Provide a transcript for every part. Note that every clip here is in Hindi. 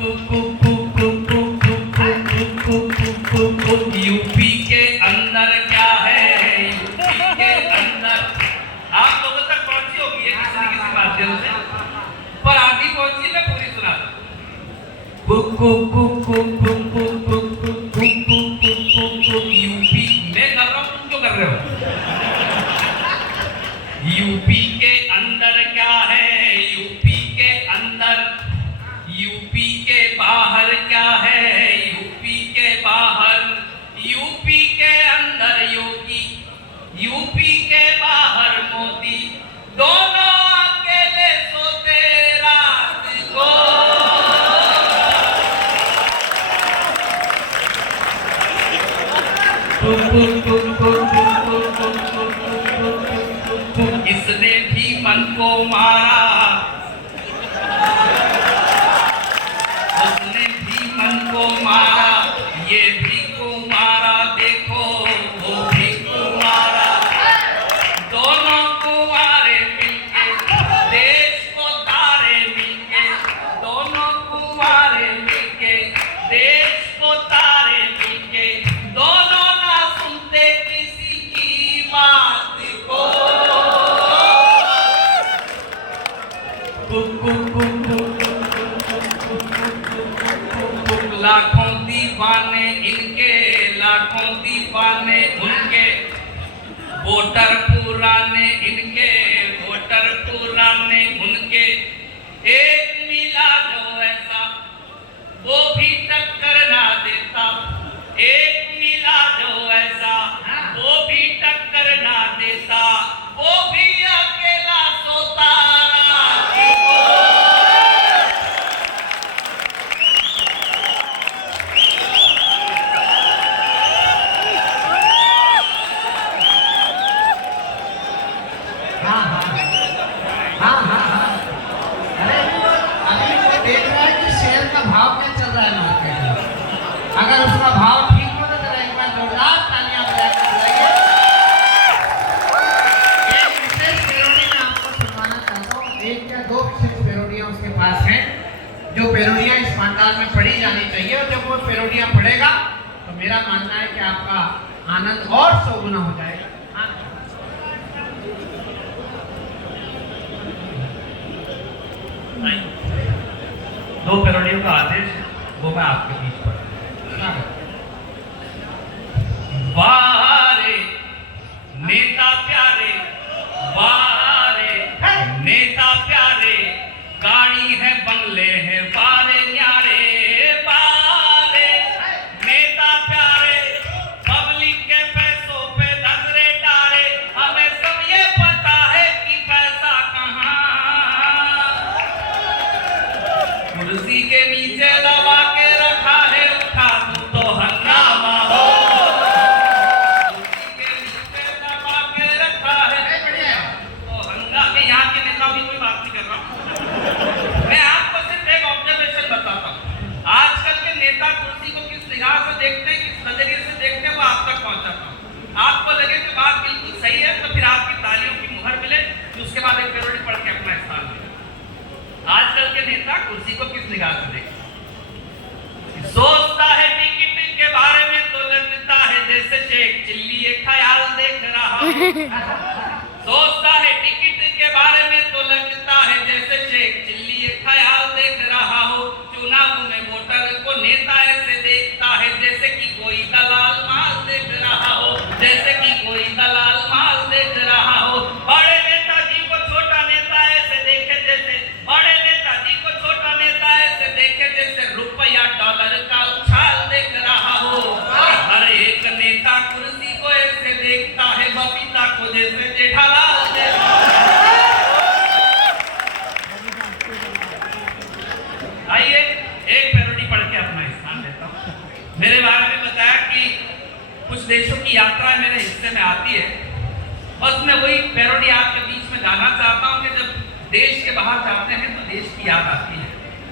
यूपी के अंदर क्या है, यूपी के अंदर आप लोगों तक पहुंची होगी ये किसी किसी माध्यम से, पर आधी पहुंची मैं पूरी सुना यूपी मैं कर रहा हूं, तुम क्यों कर रहे हो? यूपी के अंदर क्या है, यूपी के अंदर, यूपी के बाहर क्या है, यूपी के बाहर, यूपी के अंदर योगी, यूपी के बाहर मोदी, दोनों अकेले सोते रात को। इसने भी मन को मारा, उसने भी मन को मारा, ये भी को मारा, देखो वो भी को मारा, दोनों कुंवारे मिलके देश को तारे मिलके, दोनों कुंवारे मिलके देश को तारे मिलके, दोनों ना सुनते किसी की बात को। लाखों दीवाने इनके, लाखों दीवाने उनके, वोटर पुराने इनके, वोटर पुराने उनके, एक मिला जो ऐसा वो भी टक्कर ना देता, एक मिला जो ऐसा वो भी टक्कर ना देता, वो भी अकेला सोता रात को। अगर उसका भाव ठीक हो तो जरा एक बार जोरदार तालियां बजाकर बुलाइए। एक विशेष पेरोडी में आपको सुनवाना चाहता हूँ, एक या दो विशेष पेरोडियां उसके पास हैं जो पेरोडियां इस पंडाल में पढ़ी जानी चाहिए, और जब वो पेरोडियां पढ़ेगा तो मेरा मानना है कि आपका आनंद और सौगुना हो जाएगा। दो पेरोडियों का आदेश वो मैं आपके बीच पढ़ वारे नेता प्यारे, वारे नेता प्यारे, गाड़ी है बंगले है वारे न्यारे, वारे नेता प्यारे, पब्लिक के पैसों पे नजरे डारे, हमें सब ये पता है कि पैसा कहाँ, कुर्सी के नीचे दबा के रखा है, उठा दूं तो हंगामा हो, कुर्सी के नीचे दबा के रखा है तो हंगामा। यहाँ के नेताओं की कोई बात नहीं कर रहा हूँ, मैं आपको सिर्फ एक ऑब्जर्वेशन बताता हूँ। आजकल के नेता कुर्सी को किस निगाह से देखते हैं, किस नजरिए से देखते हैं, वो आप तक पहुंचाता हूँ। आपको लगे कि बात बिल्कुल सही है तो फिर आपकी तालियों की मुहर मिले, तो उसके बाद एक पेरोडी पढ़ के अपना स्थान ले। आजकल के नेता कुर्सी को किस निगाह से देखते हैं? सोचता है टिकट के बारे में तो लगता है जैसे शेख चिल्ली ये ख्याल देख रहा है, सोचता है टिकट के बारे में तो लगता है जैसे शेख चिल्ली ये ख्याल देख रहा हो, चुनाव में वोटर को नेता ऐसे देखता है जैसे कि कोई दलाल माल देख रहा हो, जैसे कि कोई दलाल माल देख रहा हो, बड़े नेताजी को छोटा नेता ऐसे देखे जैसे, बड़े नेताजी को छोटा नेता ऐसे देखे जैसे रुपया डॉलर का उछाल देख रहा हो, हर एक नेता कुर्सी को ऐसे देखता है बबीता को जैसे जेठालाल देखता है। आइए एक पैरोडी पढ़ के अपना स्थान लेता हूँ। मेरे बारे में बताया कि कुछ देशों की यात्रा मेरे हिस्से में आती है, बस मैं वही पैरोडी आपके बीच में गाना चाहता हूँ कि जब देश के बाहर जाते हैं तो देश की याद आती है।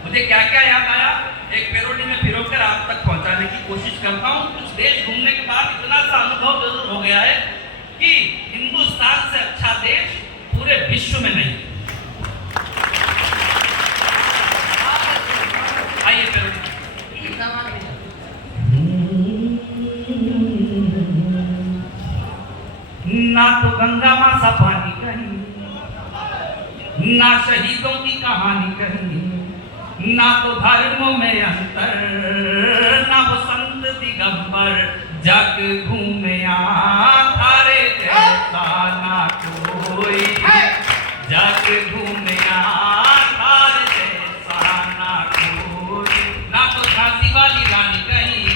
मुझे क्या क्या याद आया एक पैरोडी में पिरोकर आप तक पहुंचाने की कोशिश करता हूँ। कुछ देश घूमने के बाद इतना सा अनुभव जरूर हो गया है कि हिंदुस्तान से अच्छा देश पूरे विश्व में नहीं। आइए गंगा माँ सा पानी कहीं, ना शहीदों की कहानी कहीं, ना तो धर्मों में अंतर, ना वो संत दिगंबर जग घूमया थारे जैसा ना कोई, जग घूमया थारे जैसा ना कोई। ना तो झांसी वाली रानी कहीं,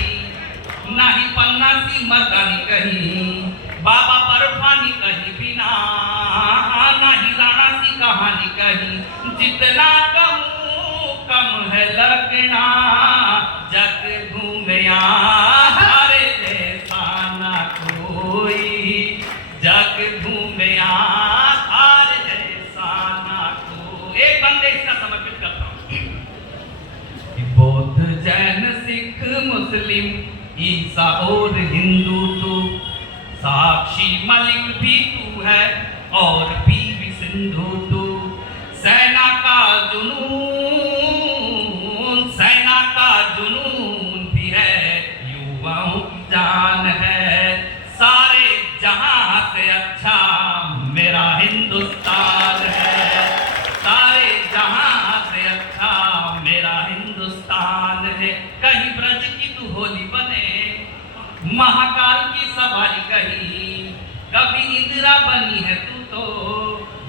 ना ही पन्ना सी मर्दानी कहीं, बाबा बर्फानी कहीं बिना, ना ही राणा सी कहानी कहीं। जितना कम कम है लगना, जग घूमया थारे जैसा ना कोई, जग घूमया थारे जैसा ना कोई। एक बंदे इसका समर्पित करता हूँ। बौद्ध जैन सिख मुस्लिम ईसा और हिंदू तू, साक्षी मलिक भी तू है और पीवी सिंधु तू। सेना का जुनून, सेना का जुनून भी है, युवाओं की जान है। सारे जहां से अच्छा मेरा हिंदुस्तान है, सारे जहां से अच्छा मेरा हिंदुस्तान है। कहीं ब्रज की तू होली बने, महाकाल की सवारी कहीं, कभी इंदिरा बनी है तू तो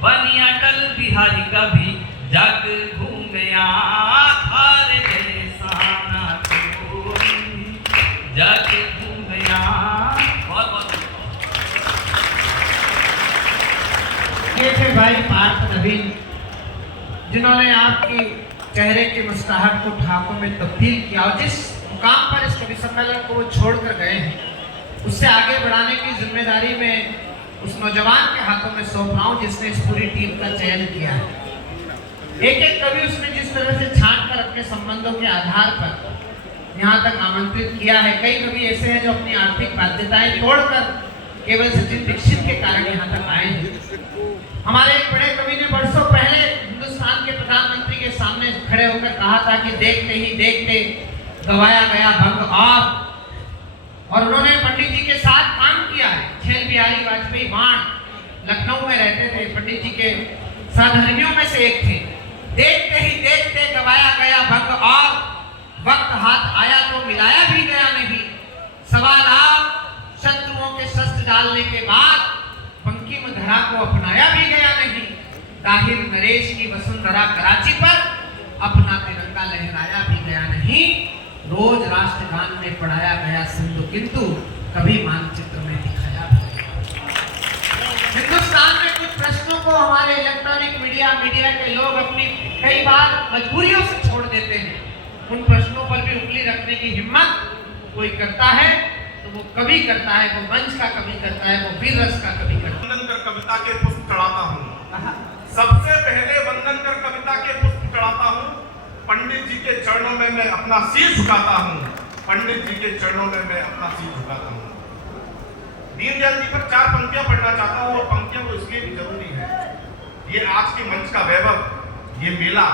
बनी अटल बिहारी, कभी जग घूमया थारे जैसा ना कोई, जग घूमया। बहुत बहुत ये थे भाई पार्थ नवीन, जिन्होंने आपकी चेहरे की मुस्कुराहट को ठाकों में तब्दील किया और जिस मुकाम पर इस कवि सम्मेलन को वो छोड़कर गए हैं उससे आगे बढ़ाने की जिम्मेदारी में उस नौजवान के हाथों में सौंप रहा हूं जिसने इस पूरी टीम का चयन किया है। एक एक कवि उसने जिस तरह से छांट कर अपने संबंधों के आधार पर यहाँ तक आमंत्रित किया है। कई कवि ऐसे हैं जो अपनी आर्थिक बाध्यताएं तोड़कर केवल सचिन दीक्षित के कारण यहाँ तक आए हैं। हमारे एक बड़े कवि ने वर्षों पहले हिंदुस्तान के प्रधानमंत्री के सामने खड़े होकर कहा था कि देखते ही देखते गवाया गया भंग और उन्होंने पंडित जी के साथ काम किया है। अटल बिहारी वाजपेयी वाण लखनऊ में रहते थे, पंडित जी के सहधर्मियों में से एक थे। देखते ही देखते गवाया गया भंग और वक्त हाथ आया तो मिलाया भी गया नहीं। सवा लाख शत्रुओं के शस्त्र डालने के बाद बंकिम धरा को अपनाया भी गया नहीं। ताहिर नरेश की वसुंधरा कराची पर अपना तिरंगा लहराया भी गया नहीं। रोज राष्ट्रगान में पढ़ाया गया सिंधु किंतु कभी मानचित्र में दिखाया भी नहीं। हिंदुस्तान में कुछ प्रश्नों को हमारे इलेक्ट्रॉनिक मीडिया के लोग अपनी कई बार मजबूरियों से छोड़ देते हैं। उन प्रश्नों पर भी उंगली रखने की हिम्मत कोई करता है तो वो कवि करता है, वो मंच का कवि करता है, वो वीर रस का कवि करता है। वंदन कर कविता के पुष्प चढ़ाता हूँ, सबसे पहले वंदन कर कविता के पुष्प चढ़ाता हूँ। पंडित जी के चरणों में मैं अपना सिर झुकाता हूँ, पंडित जी के चरणों में मैं अपना सिर झुकाता हूँ। दीनदयाल जी पर 4 पंक्तियां पढ़ना चाहता हूँ और पंक्तियां तो इसलिए भी जरूरी है। ये आज के मंच का वैभव, ये मेला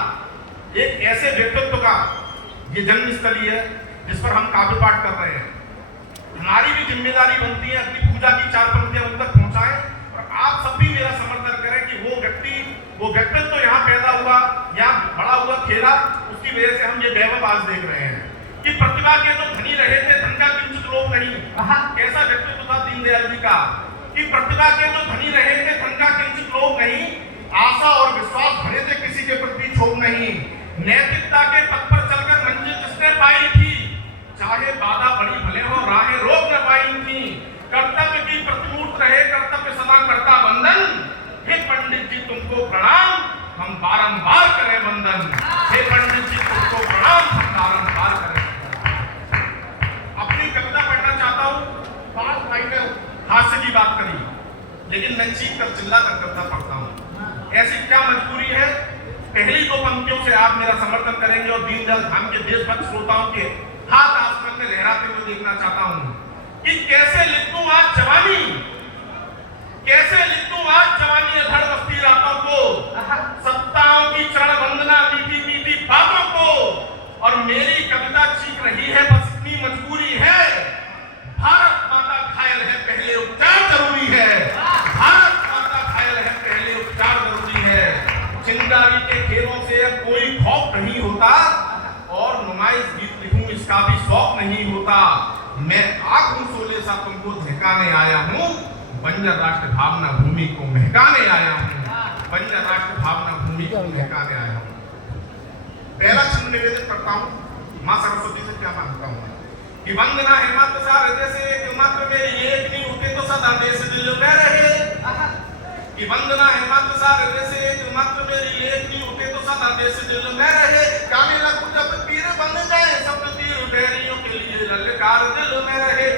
एक ऐसे व्यक्तित्व का ये जन्मस्थली है जिस पर हम काव्य पाठ कर रहे हैं। हमारी भी जिम्मेदारी बनती है अपनी पूजा की 4 पंक्तियां उन तक पहुंचाएं और आप सब भी मेरा समर्थन करें कि वो व्यक्तित्व तो यहाँ पैदा हुआ, यहाँ बड़ा हुआ, खेला, उसकी वजह से हम ये वैभव आज देख रहे हैं कि प्रतिभा के तो धनी रहे थे, धन का किंचित लोभ नहीं। कैसा व्यक्तित्व था दीनदयाल जी का कि प्रतिभा के तो धनी रहे थे, धन का किंचित लोभ नहीं, आशा और विश्वास भरे थे, किसी के प्रति क्षोभ नहीं। नैतिकता के पथ पर चलकर मंजिल जिसने पाई थी, चाहे बाधा बड़ी भले हो, राहें रोक न पाई थी। कर्तव्य की प्रतिमूर्त रहे, कर्तव्य सदा करता बंधन। हे पंडित जी तुमको प्रणाम, हम बारंबार करें वंदन। हे पंडित जी तुमको प्रणाम, हम बारंबार करें। अपनी कविता पढ़ना चाहता हूँ। 5 भाई ने हास्य की बात करी, लेकिन मैं चीख कर चिल्ला कर कविता पढ़ता हूँ। ऐसी क्या मजबूरी है? पहली 2 पंक्तियों से आप मेरा समर्थन करेंगे और दीनदयाल धाम के देशभक्त श्रोताओं के हाथ आसमान में लहराते हुए देखना चाहता हूँ कि कैसे लिखूं आज जवानी, कैसे लिखूं आज जवानी अधड़ बस्ती रातों को, सत्ताओं की चरण वंदना मीठी मीठी बातों को। और मेरी कविता चीख रही है, बस इतनी मजबूरी है। भारत माता घायल है, पहले उपचार जरूरी है। भारत चिंगारी के खेलों से अब कोई खौफ नहीं होता और नुमाइश गीत लिखूं इसका भी शौक नहीं होता। मैं आंखों सोले सा तुमको धहकाने आया हूँ, बंजर राष्ट्र भावना भूमि को महकाने आया हूँ, बंजर राष्ट्र भावना भूमि को महकाने आया हूँ। पहला छंद निवेदित करता हूँ माँ सरस्वती से क्या मांगता हूँ कि वंदना है मात्र सा हृदय से कि मात्र मेरी एक नहीं उठे तो सदा देश दिल में रहे, कि वंदना है मात्र सा हृदय से कि मात्र मेरी एक नहीं उठे तो सदा देश दिल में रहे। कामी लगू जब पीर बन जाए सब तीर बैरियों के लिए ललकार दिल में रहे।